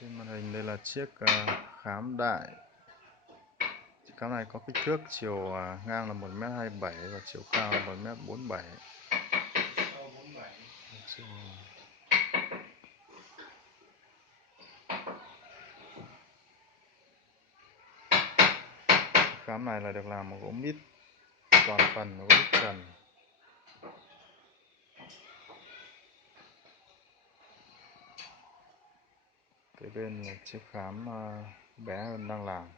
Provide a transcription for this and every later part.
Trên màn hình đây là chiếc khám đại. Chiếc khám này có kích thước chiều ngang là 1m27 và chiều cao là 1m47. Khám này là được làm bằng gỗ mít toàn phần và gỗ đúc trần. Cái bên là chiếc khám bé hơn đang làm.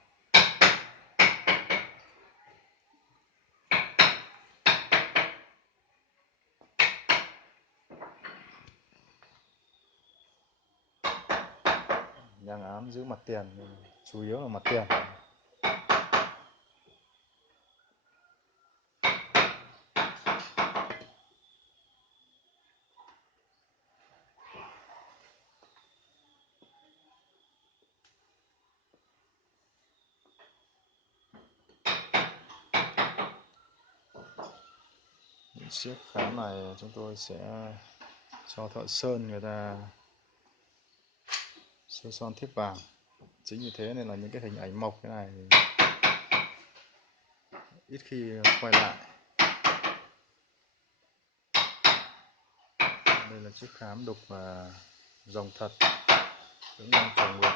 Dang ám giữ mặt tiền, chủ yếu là mặt tiền. Chiếc khám này chúng tôi sẽ cho thợ sơn người ta sơn son thiếp vàng. Chính vì thế nên là những cái hình ảnh mộc cái này ít khi quay lại. Đây là chiếc khám đục và rồng thật, cũng đang trồng nguyệt.